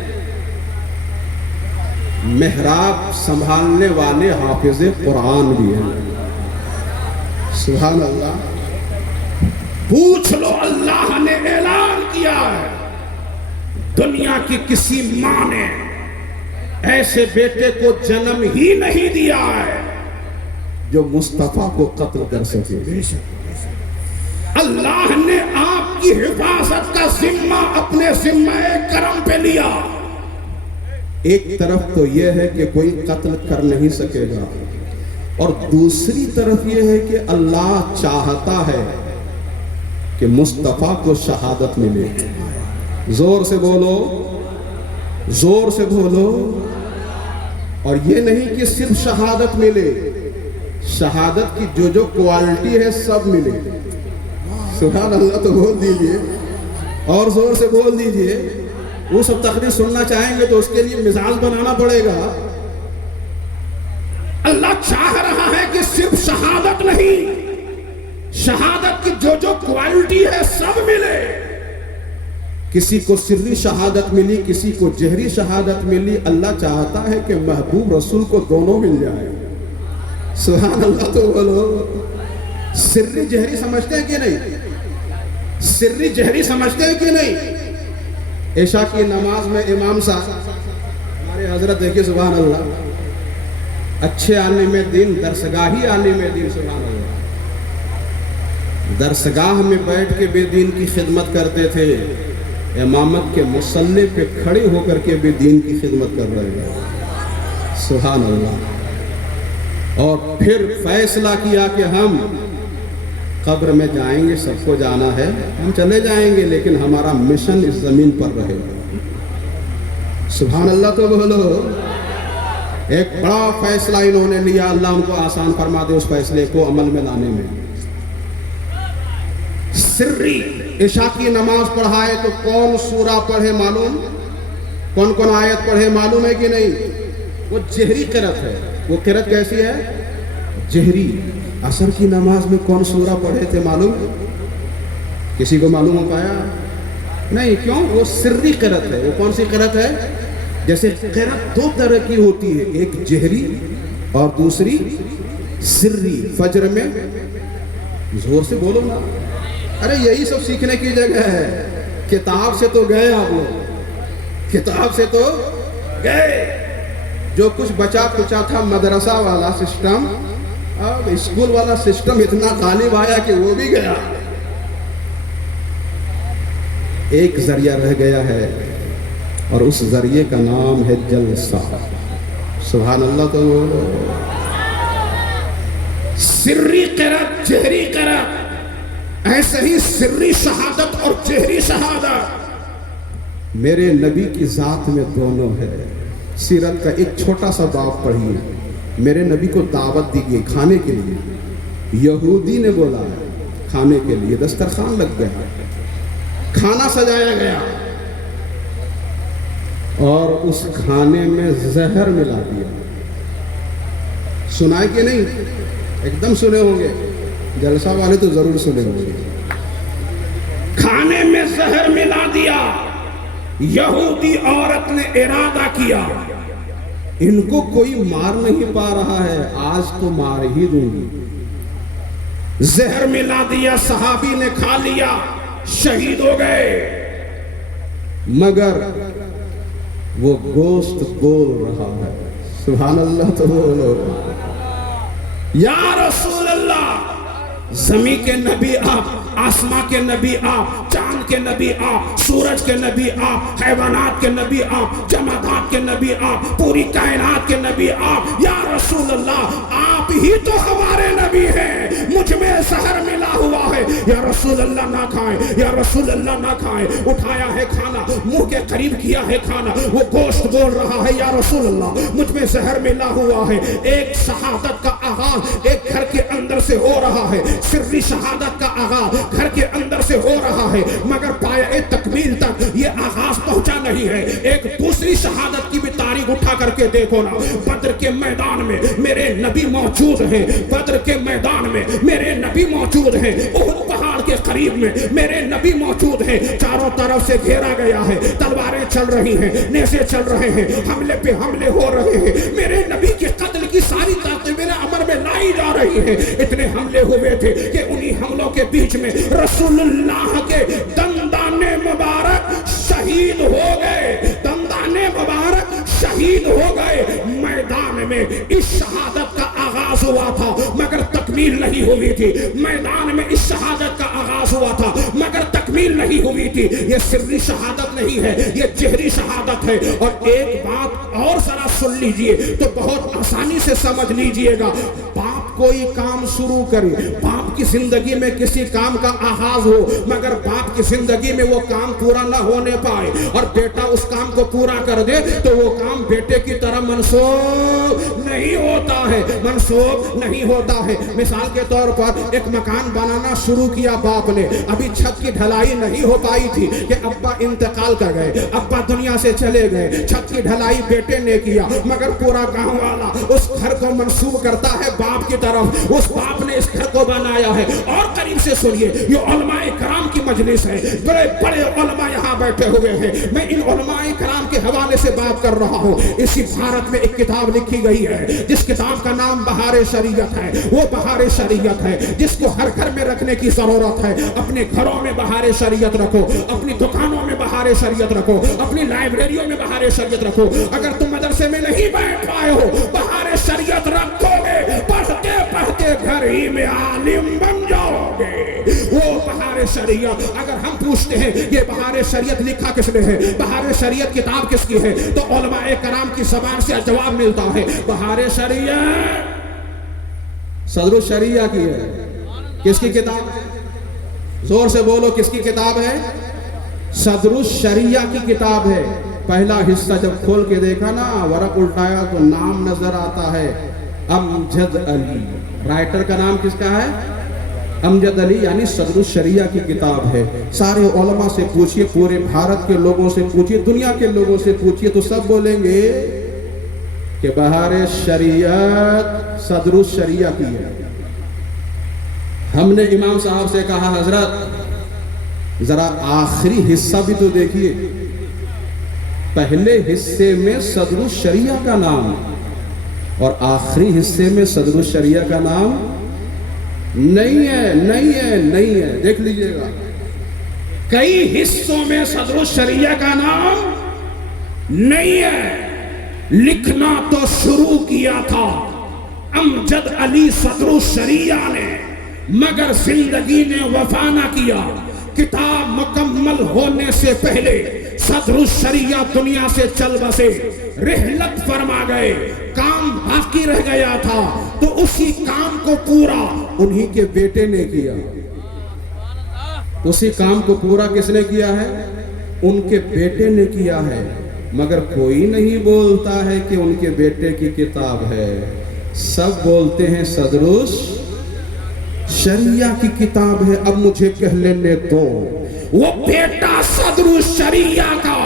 محراب سنبھالنے والے حافظ قرآن بھی ہیں، سبحان اللہ۔ پوچھ لو، اللہ نے اعلان کیا ہے دنیا کی کسی ماں نے ایسے بیٹے کو جنم ہی نہیں دیا ہے جو مصطفیٰ کو قتل کر سکے۔ اللہ نے آپ کی حفاظت کا ذمہ اپنے ذمہ کرم پہ لیا۔ ایک طرف تو یہ ہے کہ کوئی قتل کر نہیں سکے گا اور دوسری طرف یہ ہے کہ اللہ چاہتا ہے کہ مصطفیٰ کو شہادت ملے۔ زور سے بولو، زور سے بولو۔ اور یہ نہیں کہ صرف شہادت ملے، شہادت کی جو کوالٹی ہے سب ملے۔ سبحان اللہ تو بول دیجئے اور زور سے بول دیجئے۔ وہ سب تقریر سننا چاہیں گے تو اس کے لیے مزاج بنانا پڑے گا۔ اللہ چاہ رہا ہے کہ صرف شہادت نہیں، شہادت کی جو کوالٹی ہے سب ملے۔ کسی کو سری شہادت ملی، کسی کو جہری شہادت ملی، اللہ چاہتا ہے کہ محبوب رسول کو دونوں مل جائے۔ سبحان اللہ تو بولو۔ سری جہری سمجھتے ہیں کہ نہیں؟ سری جہری سمجھتے ہیں کہ نہیں؟ عشاء کی نماز میں امام صاحب ہمارے حضرت دیکھیں سبحان اللہ، اچھے عالم دین، درسگاہی عالم دین، سبحان اللہ، درسگاہ میں بیٹھ کے بے دین کی خدمت کرتے تھے، امامت کے مصلی پہ کھڑے ہو کر کے بھی دین کی خدمت کر رہے ہیں، سبحان اللہ۔ اور پھر فیصلہ کیا کہ ہم قبر میں جائیں گے، سب کو جانا ہے، ہم چلے جائیں گے لیکن ہمارا مشن اس زمین پر رہے گا۔ سبحان اللہ تو بولو۔ ایک بڑا فیصلہ انہوں نے لیا، اللہ ان کو آسان فرما دے اس فیصلے کو عمل میں لانے میں۔ سری عشاء کی نماز پڑھائے تو کون سورہ پڑھے معلوم؟ کون کون آیت پڑھے معلوم ہے کہ نہیں؟ وہ جہری قرأت ہے۔ وہ قرأت کیسی ہے؟ جہری۔ عصر کی نماز میں کون سورہ پڑھے تھے معلوم؟ کسی کو معلوم ہو پایا؟ نہیں، کیوں؟ وہ سری قرأت ہے۔ وہ کون سی قرأت ہے؟ جیسے قرأت دو طرح کی ہوتی ہے، ایک جہری اور دوسری سری۔ فجر میں زور سے بولو نا، ارے یہی سب سیکھنے کی جگہ ہے۔ کتاب سے تو گئے آپ لوگ، کتاب سے تو گئے۔ جو کچھ بچا کچا تھا مدرسہ والا سسٹم، اب اسکول والا سسٹم اتنا غالب آیا کہ وہ بھی گیا۔ ایک ذریعہ رہ گیا ہے اور اس ذریعے کا نام ہے جلسہ۔ سبحان اللہ تو سری قرأت، جہری قرأت، ایسے ہی سری شہادت اور جہری شہادت میرے نبی کی ذات میں دونوں ہے۔ سیرت کا ایک چھوٹا سا باب پڑھیے۔ میرے نبی کو دعوت دی گئی کھانے کے لیے، یہودی نے بولا کھانے کے لیے، دسترخوان لگ گیا، کھانا سجایا گیا، اور اس کھانے میں زہر ملا دیا. سنا ہے کہ نہیں؟ ایک دم سنے ہوں گے، جلسہ والے تو ضرور سنے ہوں گے. کھانے میں زہر ملا دیا. یہودی عورت نے ارادہ کیا ان کو کوئی مار نہیں پا رہا ہے، آج تو مار ہی دوں گی. زہر ملا دیا، صحابی نے کھا لیا، شہید ہو گئے. مگر وہ گوشت بول رہا ہے. سبحان اللہ. تو بولو یا رسول اللہ. زمین کے نبی آپ، آسمان کے نبی آپ، چاند کے نبی آپ، سورج کے نبی آپ، حیوانات کے نبی آپ، جمادات کے نبی آپ، پوری کائنات کے نبی آپ. یا رسول اللہ آپ ہی تو ہمارے نبی ہیں، مجھ میں زہر ملا ہوا ہے. یا رسول اللہ نہ کھائیں، یا رسول اللہ نہ کھائیں. اٹھایا ہے کھانا، منہ کے قریب کیا ہے کھانا، وہ گوشت بول رہا ہے یا رسول اللہ مجھ میں زہر ملا ہوا ہے. ایک شہادت کا آغاز ایک گھر کے اندر سے ہو رہا ہے، سری شہادت کا آغاز گھر کے اندر سے ہو رہا ہے، مگر پایہ تکمیل تک یہ آغاز پہنچا نہیں ہے. ایک دوسری شہادت کی بھی تاریخ اٹھا کر کے دیکھو نا. بدر کے میدان میں میرے نبی موجود ہیں، بدر کے میدان میں میرے نبی موجود ہیں، احد پہاڑ کے قریب میں میرے نبی موجود ہیں. چاروں طرف سے گھیرا گیا ہے، تلواریں چل رہی ہیں، نیزے چل رہے ہیں، حملے پہ حملے ہو رہے ہیں. میرے نبی کے قتل کی ساری طاقتیں میرے امر میں لائی جا رہی ہیں. اتنے حملے ہوئے تھے کہ انہی حملوں کے بیچ میں رسول اللہ کے دندان مبارک شہید ہو گئے. دندان مبارک شہید ہو گئے. میدان میں اس شہادت کا آغاز ہوا تھا مگر تکمیل نہیں ہوئی تھی. میدان میں اس شہادت کا آغاز ہوا تھا مگر تکمیل نہیں ہوئی تھی. یہ سری شہادت نہیں ہے، یہ جہری شہادت ہے. اور ایک بات اور ذرا سن لیجئے تو بہت آسانی سے سمجھ لیجئے گا. باپ کوئی کام شروع کرے، باپ کی زندگی میں کسی کام کا آغاز ہو مگر باپ کی زندگی میں وہ کام پورا نہ ہونے پائے اور بیٹا اس کام کو پورا کر دے تو وہ کام بیٹے کی طرح منسوخ نہیں ہوتا ہے، منسوخ نہیں ہوتا ہے. مثال کے طور پر ایک مکان بنانا شروع کیا باپ نے، ابھی چھت کی ڈھلائی نہیں ہو پائی تھی کہ ابا انتقال کر گئے، ابا دنیا سے چلے گئے. چھت کی ڈھلائی بیٹے نے کیا مگر پورا گاؤں والا اس گھر کو منسوب کرتا ہے باپ کی طرف. اس باپ نے اس گھر کو بنایا ہے. اور قریب سے سنیے، یہ علماء کرام کی مجلس ہے، بڑے بڑے علماء یہاں بیٹھے ہوئے ہیں. میں ان علماء کرام کے حوالے سے بات کر رہا ہوں. اسی بھارت میں ایک کتاب لکھی گئی ہے جس کتاب کا نام بہار شریعت ہے. وہ بہار شریعت ہے جس کو ہر گھر میں رکھنے کی ضرورت ہے. اپنے گھروں میں بہار شریعت رکھو، اپنی دکانوں میں بہار شریعت رکھو، اپنی لائبریریوں میں بہار شریعت رکھو. اگر تم مدرسے میں نہیں بیٹھ پائے ہو بہار شریعت رکھو گے، پڑھتے پڑھتے گھر ہی میں عالم بن جاؤ گے. وہ بہار شریعت. اگر ہم پوچھتے ہیں یہ بہار شریعت لکھا کس نے ہے، بہار شریعت کتاب کس کی ہے، تو علماء کرام کی زبان سے جواب ملتا ہے بہار شریعت صدر الشریعہ کی ہے. کس کی کتاب ہے؟ زور سے بولو، کس کی کتاب ہے؟ صدر الشریعہ کی کتاب ہے. پہلا حصہ جب کھول کے دیکھا نا، ورق الٹایا تو نام نظر آتا ہے امجد علی. رائٹر کا نام کس کا ہے؟ امجد علی. یعنی صدر الشریعہ کی کتاب ہے. سارے علماء سے پوچھئے، پورے بھارت کے لوگوں سے پوچھئے، دنیا کے لوگوں سے پوچھئے تو سب بولیں گے کہ بہار شریعت صدر الشریعہ کی ہے. ہم نے امام صاحب سے کہا حضرت ذرا آخری حصہ بھی تو دیکھیے. پہلے حصے میں صدر الشریعہ کا نام اور آخری حصے میں صدر الشریعہ کا نام نہیں ہے. نہیں ہے، نہیں ہے. دیکھ لیجئے گا کئی حصوں میں صدر الشریعہ کا نام نہیں ہے. لکھنا تو شروع کیا تھا امجد علی صدر الشریعہ نے مگر زندگی نے وفا نہ کیا. کتاب مکمل ہونے سے پہلے صدر الشریعہ دنیا سے چل بسے، رحلت فرما گئے. کام باقی رہ گیا تھا تو اسی کام کو پورا انہی کے بیٹے نے کیا. اسی کام کو پورا کس نے کیا ہے؟ ان کے بیٹے نے کیا ہے. مگر کوئی نہیں بولتا ہے کہ ان کے بیٹے کی کتاب ہے. سب بولتے ہیں صدر الشریعہ کی کتاب ہے. اب مجھے کہہ لینے دو، وہ بیٹا صدر الشریعہ کا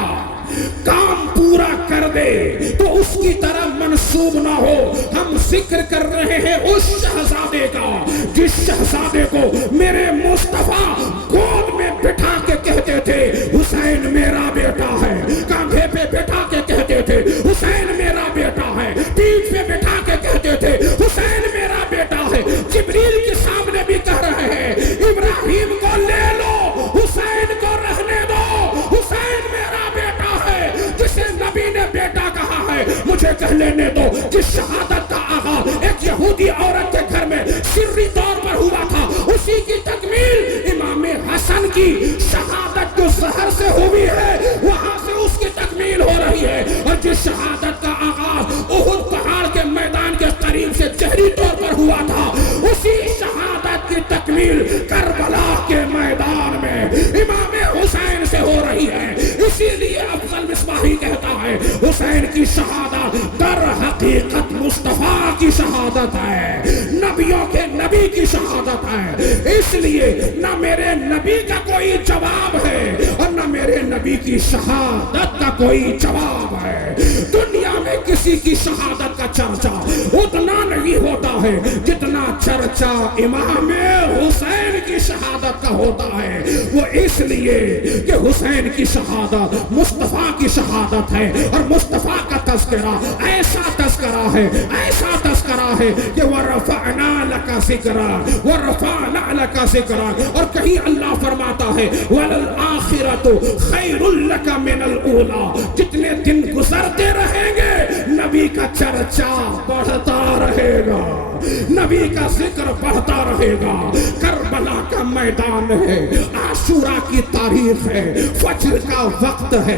کام پورا دے تو اس کی طرح منسوب نہ ہو. ہم ذکر کر رہے ہیں اس شہزادے کا جس شہزادے کو میرے مصطفیٰ گود میں بٹھا کے کہتے تھے حسین میرا بیٹا ہے, کاندھے پہ بٹھا کے کہتے تھے حسین میرا بیٹا ہے, پیٹھ پہ بٹھا کے کہتے تھے حسین میرا بیٹا ہے. جبریل کے سامنے بھی کہہ رہے ہیں ابراہیم کو لے لو, حسین کو رہنے دو, حسین میرا بیٹا ہے. جسے نبی نے بیٹا کہا ہے مجھے کہہ لینے دو. جس شہادت کا آغاز ایک یہودی عورت کے گھر میں سری طور پر ہوا تھا, اسی کی تکمیل امام حسن کی شہادت جو زہر سے ہوئی ہے وہاں سے اس کی تکمیل ہو رہی ہے. اور جس شہادت کا آغاز احد پہاڑ کے میدان کے قریب سے جہری طور پر ہوا تھا, اسی شہادت کی تکمیل کربلا کے میدان میں امام حسین سے ہو رہی ہے. اسی لیے افضل مصباحی کہتا ہے حسین کی شہادت در حقیقت مصطفیٰ کی شہادت ہے, نبیوں کے نبی کی شہادت ہے. اس لیے نہ میرے نبی کا کوئی جواب ہے اور نہ میرے نبی کی شہادت کا کوئی جواب ہے. دنیا میں کسی کی شہادت کا چرچا اتنا نہیں ہوتا ہے جتنا چرچا امام حسین کی شہادت کا ہوتا ہے. وہ اس لیے کہ حسین کی شہادت مصطفیٰ کی شہادت ہے اور مصطفیٰ کا تذکرہ ایسا تذکرہ ہے, ایسا تذکرہ ہے کہ وَرَفَعْنَا لَكَ ذِكْرًا وَرَفَعْنَا لَكَ ذِكْرًا. اور کہیں اللہ فرماتا ہے وَلَلْآخِرَةُ خَيْرٌ لَكَ مِنَ الْأُولَى. جتنے دن گزرتے رہیں گے نبی کا چرچا بڑھتا رہے گا, نبی کا ذکر بڑھتا رہے گا. کربلا کا میدان ہے, عاشورہ کی تاریخ ہے, فجر کا وقت ہے,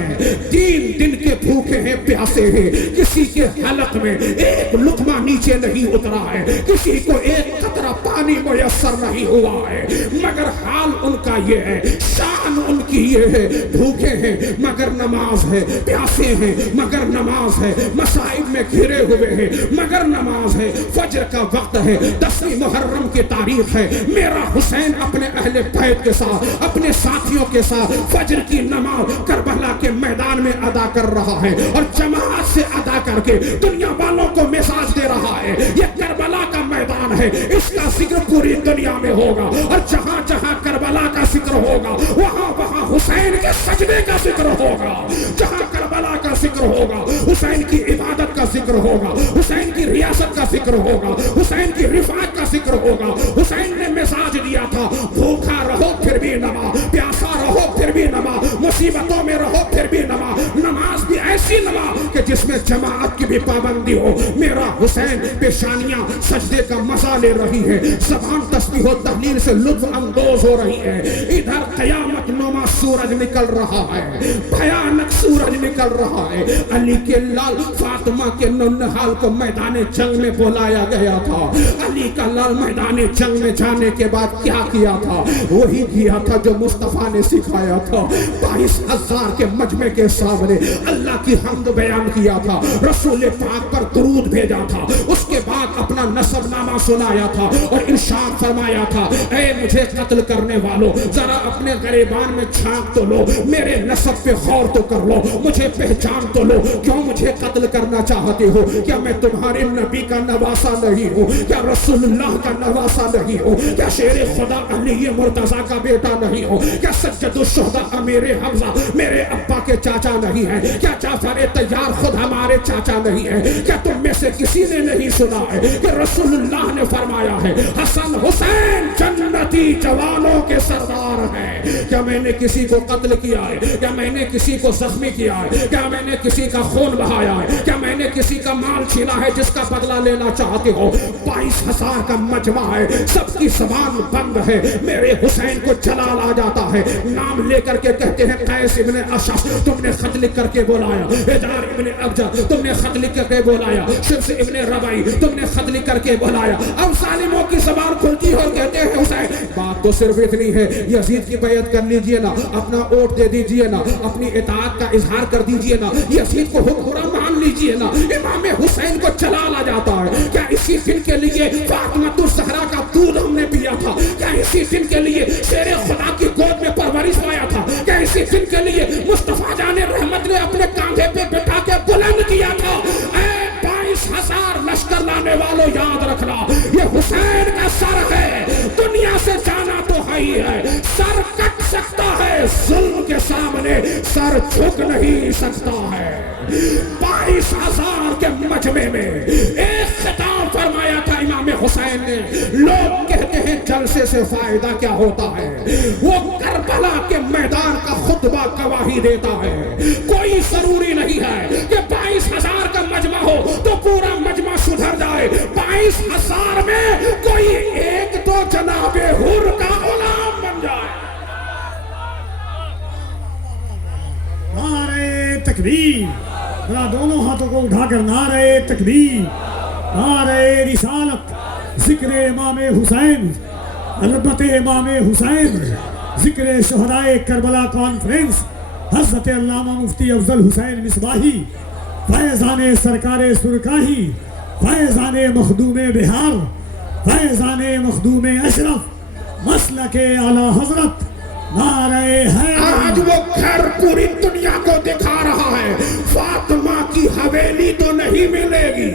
3 دن کے بھوکے ہیں پیاسے ہیں, کسی کے حلق میں ایک لقمہ نیچے نہیں اترا ہے, کسی کو ایک قطرہ پانی میسر نہیں ہوا ہے, مگر حال ان کا یہ ہے, شان ان کی یہ ہے, بھوکے ہیں مگر نماز ہے, پیاسے ہیں مگر نماز ہے, مصائب میں گھرے ہوئے ہیں مگر نماز ہے. فجر کا وقت ہے, 10ویں محرم کی تاریخ ہے, میرا حسین اپنے اہل بیت کے ساتھ اپنے ساتھیوں کے ساتھ فجر کی نماز کربلا کے میدان میں ادا کر رہا ہے اور جماعت سے ادا کر کے دنیا والوں کو میساج دے رہا ہے یہ کربلا کا میدان ہے, اس کا ذکر پوری دنیا میں ہوگا. اور جہاں جہاں کربلا کا ذکر ہوگا وہاں وہاں حسین کے سجدے کا ذکر ہوگا, جہاں کربلا کا ذکر ہوگا حسین کی عبادت کا ذکر ہوگا, حسین کی ریاست کا ذکر ہوگا, حسین کی رفعت کا ذکر ہوگا. حسین نے مساج دیا تھا بھوکا رہو پھر بھی نماز, پیاسا رہو پھر بھی نماز, مصیبتوں میں رہو پھر بھی نماز, نماز بھی ایسی نماز کہ جس میں جماعت کی بھی پابندی ہو. میرا حسین پیشانیاں سجدے کا مزہ لے رہی ہے, زبان تسبیح و تحلیل سے لطف اندوز ہو رہی ہے. ادھر قیامت نما سورج نکل رہا ہے, بھیانک سورج نکل رہا ہے. علی کے لال فاطمہ کے ننہال کو میدان جنگ میں بلایا گیا تھا. علی کا لال میدان جنگ میں جانے کے بعد کیا کیا تھا, وہی کیا تھا جو مصطفیٰ نے سکھایا تھا. 22,000 کے مجمع کے سامنے اللہ کی حمد بیان کیا تھا, رسول پاک پر درود بھیجا تھا, اس کے بعد اپنا نسب نامہ سنایا تھا اور ارشاد فرمایا تھا اے مجھے قتل کرنے والوں ذرا اپنے گریبان میں جھانک تو لو, میرے نسب پہ غور تو کر لو, مجھے پہچان تو لو, کیوں مجھے قتل کرنا چاہتے ہو؟ کیا میں تمہارے نبی کا نواسا نہیں ہوں؟ کیا رسول اللہ کا نواسا نہیں ہوں؟ کیا شیر خدا علی مرتضیٰ کا بیٹا نہیں ہوں؟ کیا سجد الشہداء امیر حمزہ میرے ابا کے چاچا نہیں ہیں؟ کیا جعفر طیار خود ہمارے چاچا نہیں ہیں؟ کیا تم میں سے کسی نے نہیں سنا ہے کہ رسول اللہ نے فرمایا ہے حسن حسین جنتی جوانوں کے سردار ہیں؟ کیا میں نے کسی کو قتل کیا ہے؟ کیا میں نے کسی کو زخمی کیا ہے؟ کیا میں نے کسی کا خون بہایا ہے؟ کیا میں نے کسی کا مال چھینا ہے جس کا بدلہ لینا چاہتے ہو؟ 22,000 کا مجمع ہے, سب کی زبان بند ہے. میرے حسین کو جلال آ جاتا ہے, نام لے کر کے کہتے ہیں قیس ابن اشعث تم نے خط لکھ کر کے بلایا, ادار ابن ابجد تم نے خط لکھ کر کے بلایا, شمس ابن ربعی تم نے خط لکھ کر کے بلایا. اب ظالموں کی زبان کھلتی ہے اور کہتے ہیں حسین بات تو صرف اتنی ہے, یزید کی بیعت کر لیجئے نا, اپنا ووٹ دے دیجئے نا, اپنی اطاعت کا اظہار کر دیجئے نا, یزید کو حکمراں مان لیجئے نا. امام حسین کو جلال آ جاتا ہے. کیا اسی دن کے لیے فاطمہ الزہرا کا دودھ ہم نے پیا تھا؟ کیا اسی دن کے لیے شیر خدا کی گود میں پرورش پایا تھا؟ کیا اسی دن کے لیے مصطفیٰ جان رحمت نے اپنے کاندھے پہ بٹھا کے بلند سر جھک نہیں سکتا ہے. 22,000 کے مجمع میں ایک خطاب فرمایا تھا امام حسین نے. لوگ کہتے ہیں جلسے سے فائدہ کیا ہوتا ہے؟ وہ کربلا کے میدان کا خطبہ گواہی دیتا ہے. کوئی ضروری نہیں ہے کہ 22,000 کا مجمع ہو تو پورا مجمع سدھر جائے. 22,000 میں کوئی ایک تو جناب حر کا غلام بن جائے. نعرہ تکبیر. ذرا دونوں ہاتھوں کو اٹھا کر نعرہ تکبیر، نعرہ رسالت، ذکر امام حسین، البت امام حسین، ذکر شہدائے کربلا کانفرنس، حضرت علامہ مفتی افضل حسین مصباحی، فیضان سرکار سرکاہی، فیضان مخدوم بہار، فیضان مخدوم اشرف، مسلک اعلی حضرت. نعرہ حیدر. آج وہ گھر پوری دنیا کو دکھا رہا ہے. فاطمہ کی حویلی تو نہیں ملے گی،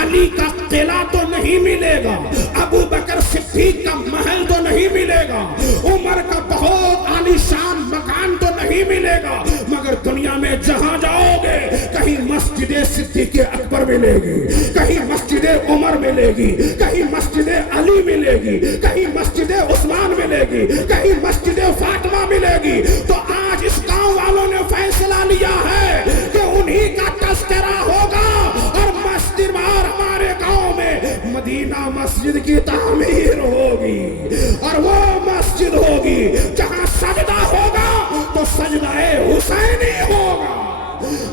علی کا قلعہ تو نہیں ملے گا، ابو بکر صدیق کا محل تو نہیں ملے گا، عمر کا بہت عالی شان مکان تو نہیں ملے گا، مگر دنیا میں جہاں جاؤ گے کہیں مسجد صدیق اکبر ملے گی، کہیں مسجد عمر ملے گی، کہیں مسجد علی ملے گی، کہیں مسجد عثمان ملے گی، کہیں مسجد فاطمہ ملے گی. تو آج اس گاؤں والوں نے فیصلہ لیا ہے کہ انہی کا تذکرہ ہوگا اور مسجد بار ہمارے گاؤں میں مدینہ مسجد کی تعمیر ہوگی، اور وہ مسجد ہوگی جہاں سجدہ ہوگا تو سجدہ حسینی ہوگا،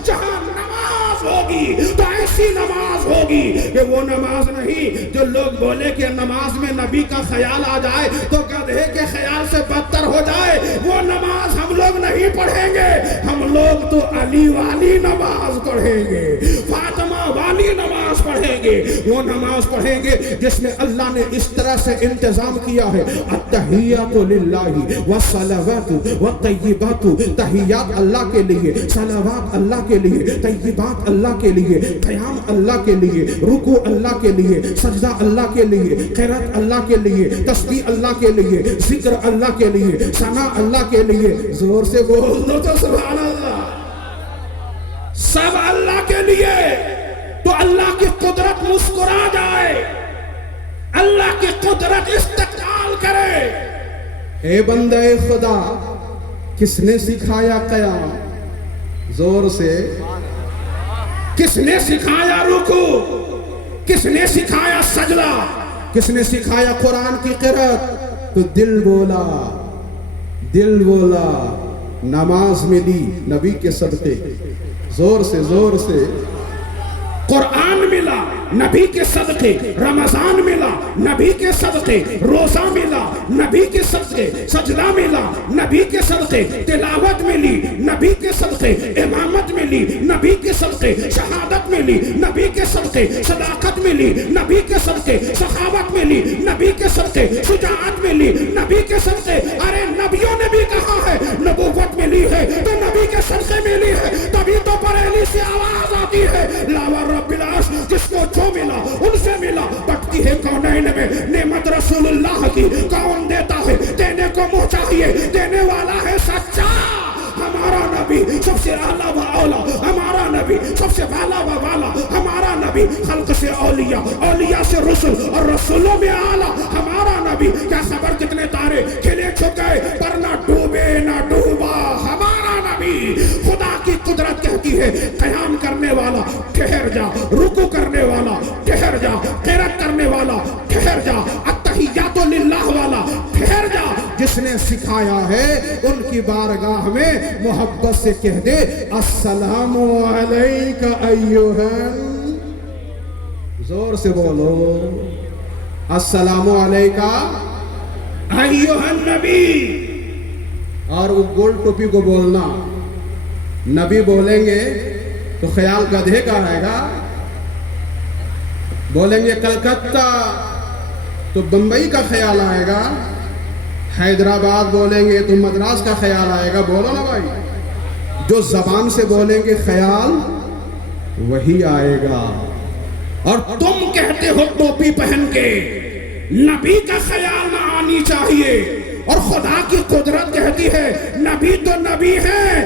جہاں نماز ہوگی تو ایسی نماز ہوگی کہ وہ نماز نہیں جو لوگ بولے کہ نماز میں نبی کا خیال آ جائے تو گدھے کے خیال سے بدتر ہو جائے. وہ نماز ہم لوگ نہیں پڑھیں گے، ہم لوگ تو علی والی نماز پڑھیں گے، فاطمہ والی نماز پڑھیں گے. وہ نماز پڑھیں گے جس میں اللہ نے اس طرح سے انتظام کیا ہے. التحیات للہ والصلوات والطیبات. تحیات اللہ کے لیے، صلوات اللہ کے لیے، طیبات اللہ کے لیے، قیام اللہ کے لیے، رکوع اللہ کے لیے، سجدہ اللہ کے لیے، قرات اللہ کے لیے، تسبیح اللہ کے لیے، ذکر اللہ کے لیے، ثنا اللہ کے لیے. زور سے بول دو تو سبحان اللہ. سب اللہ کے لیے. تو اللہ کی قدرت مسکرا جائے، اللہ کی قدرت استقبال کرے. اے بندے خدا، کس نے سکھایا قیام؟ زور سے. کس نے سکھایا رکوع؟ کس نے سکھایا سجدہ؟ کس نے سکھایا قرآن کی قرأت؟ تو دل بولا، دل بولا. نماز ملی نبی کے صدقے. زور سے زور سے. قرآن ملا نبی کے صدقے، رمضان ملا نبی کے صدقے، روزہ ملا نبی کے صدقے، سجدہ ملا نبی کے صدقے، تلاوت ملی نبی کے صدقے، امامت ملی نبی کے صدقے، شہادت ملی نبی کے صدقے، صداقت ملی نبی کے صدقے، سخاوت ملی نبی کے صدقے، شجاعت ملی نبی کے صدقے. ارے نبیوں نے بھی کہا ہے نبوت ملی ہے تو نبی کے صدقے ملی ہے. تبھی تو بریلی سے آواز آتی ہے لاور رب العرش، جس کو جو ملا ان سے ملا. بٹتی ہے کونین میں نعمت رسول اللہ کی، کون دیتا ہے دینے کو منہ چاہیے، دینے والا ہے سچا. ہمارا نبی سب سے اعلیٰ و اولا، ہمارا نبی سب سے بالا و والا، ہمارا نبی خلق سے اولیاء، اولیاء سے رسل اور رسولوں میں اعلیٰ. ہمارا نبی کیا خبر کتنے تارے کھلے چھپ گئے پر نہ ڈوبے نہ ڈوبا. ہمارا نبی. خدا کی قدرت کہتی ہے قیام کرنے والا ٹھہر جا، رکوع کرنے والا ٹھہر جا، قرات کرنے والا ٹھہر جا، التحیات للہ والا ٹھہر جا. جس نے سکھایا ہے ان کی بارگاہ میں محبت سے کہہ دے السلام علیکہ ایھا. زور سے بولو السلام علیکہ ایھا النبی. اور وہ گول ٹوپی کو بولنا. نبی بولیں گے تو خیال گدھے کا آئے گا، بولیں گے کلکتہ تو بمبئی کا خیال آئے گا، حیدرآباد بولیں گے تو مدراس کا خیال آئے گا. بولو نا بھائی. جو زبان سے بولیں گے خیال وہی آئے گا. اور تم کہتے ہو ٹوپی پہن کے نبی کا خیال نہ آنی چاہیے، اور خدا کی قدرت کہتی ہے نبی تو نبی ہے،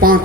5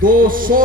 200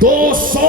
200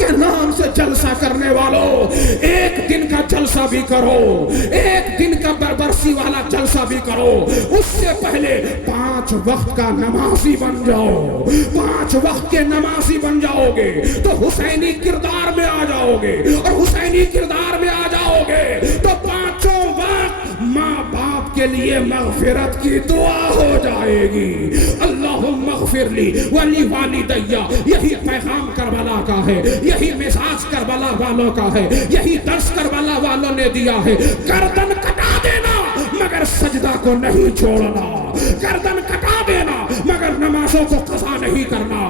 کے نام سے جلسہ کرنے والوں، ایک دن کا جلسہ بھی کرو، ایک دن کا برسی والا جلسہ بھی کرو، اس سے پہلے 5 وقت کا نمازی بن جاؤ، 5 وقت کے نمازی بن جاؤ گے تو حسینی کردار میں آ جاؤ گے، اور حسینی کردار میں آ جاؤ گے تو 5 وقت ماں باپ کے لیے مغفرت کی دعا ہو جائے گی۔ اللہم اغفر لی ولی والدیہ، یہی پیغام کربلا کا ہے، یہی مزاج کربلا والوں کا ہے، یہی درس کربلا والوں نے دیا ہے۔ گردن کٹا دینا مگر سجدہ کو نہیں چھوڑنا، گردن کٹا دینا مگر نمازوں کو قضا نہیں کرنا۔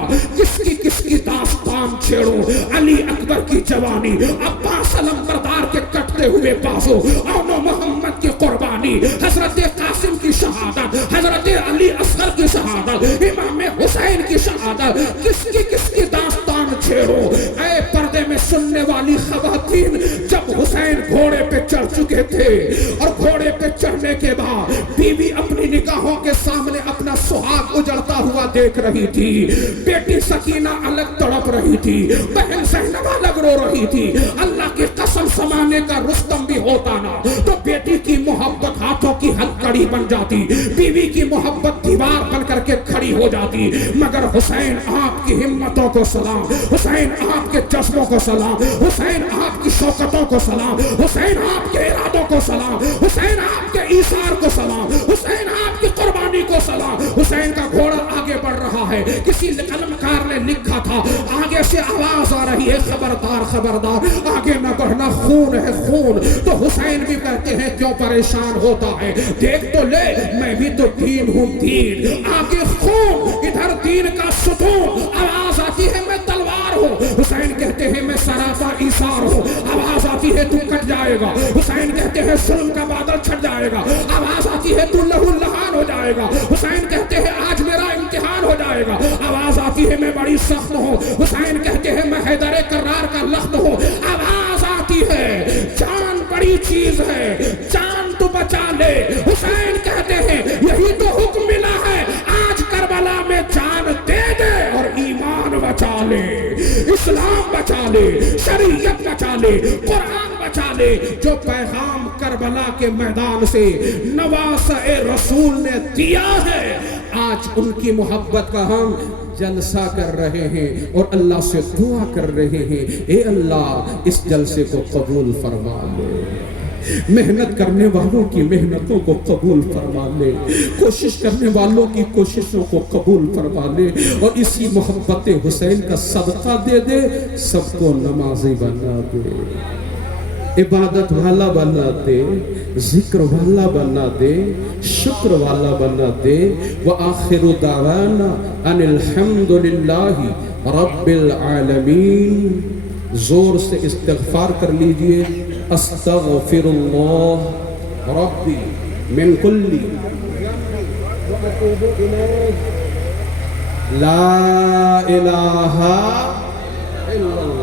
کس کی داستان چھیڑو، علی اکبر کی جوانی، عباس علمبردار کے کٹتے ہوئے بازو، اون محمد کی قربانی، حضرت قاسم کی شہادت، حضرت علی اصغر کی شہادت، امام حسین کی شہادت، کس کی داستان چھیڑو۔ اے پردے میں سننے والی خواتین، جب حسین گھوڑے پہ چڑھ چکے تھے اور گھوڑے پہ چڑھنے کے بعد بیوی اپنی نگاہوں کے سامنے اپنا سہاگ اجڑتا ہوا دیکھ رہی تھی، بیٹی سکینہ الگ تڑپ رہی تھی، بہن زینب الگ رو رہی تھی۔ اللہ کی قسم، زمانے کا رستم بھی ہوتا نا تو بیٹی کی محبت ہاتھوں کی ہتھکڑی بن جاتی، بیوی کی محبت دیوار بن کر کے کھڑی ہو جاتی، مگر حسین آپ کی ہمتوں کو سلام، حسین آپ کے جذبوں کو سلام، حسین آپ کی شوکتوں کو سلام، حسین آپ کے ارادوں کو سلام، حسین آپ کے ایثار کو سلام، حسین آپ کی قربانی کو سلام۔ حسین کا گھوڑا آگے بڑھ رہا ہے، کسی قلمکار نے لکھا تھا، آگے سے آواز آ رہی ہے، خبردار خبردار آگے نہ بڑھنا، خون ہے خون۔ تو حسین بھی کہتے ہیں کیوں پریشان ہوتا ہے، دیکھ تو لے میں بھی تو دین ہوں، دین آگے خون، ادھر دین کا ستون، آواز آتی ہے میں تلوار ہوں، حسین کہتے ہیں میں سراپا ایثار ہوں، آواز آتی ہے تو کٹ جائے گا، حسین کہتے ہیں ظلم کا بادل چھٹ جائے گا، آواز آتی ہے تو لہو لہان ہو جائے گا، حسین کہتے ہیں آج میرا امتحان ہو جائے گا، آواز آتی ہے میں بڑی سخت ہوں، حسین کہتے ہیں میں حیدر کرار کا لخت ہوں، آواز آتی ہے جان بڑی چیز ہے، جان تو بچا لے، حسین کہتے ہیں یہی تو حکم ملا ہے، آج کربلا میں جان دے دے اور ایمان بچا لے، اسلام بچا لے، شریعت بچا لے، قرآن بچا لے۔ جو پیغام کربلا کے میدان سے نواسۂ رسول نے دیا ہے، آج ان کی محبت کا ہم جلسہ کر رہے ہیں اور اللہ سے دعا کر رہے ہیں، اے اللہ اس جلسے کو قبول فرما لے، محنت کرنے والوں کی محنتوں کو قبول فرما لے، کوشش کرنے والوں کی کوششوں کو قبول فرما لے، اور اسی محبت حسین کا صدقہ دے دے، سب کو نمازی بنا دے، عبادت والا بنا دے، ذکر والا بنا دے، شکر والا بنا دے۔ وآخر دعوانا ان الحمد للہ رب العالمین۔ زور سے استغفار کر لیجئے، استغفر اللہ ربی من کل واتوب الیہ، لا الہ الا اللہ۔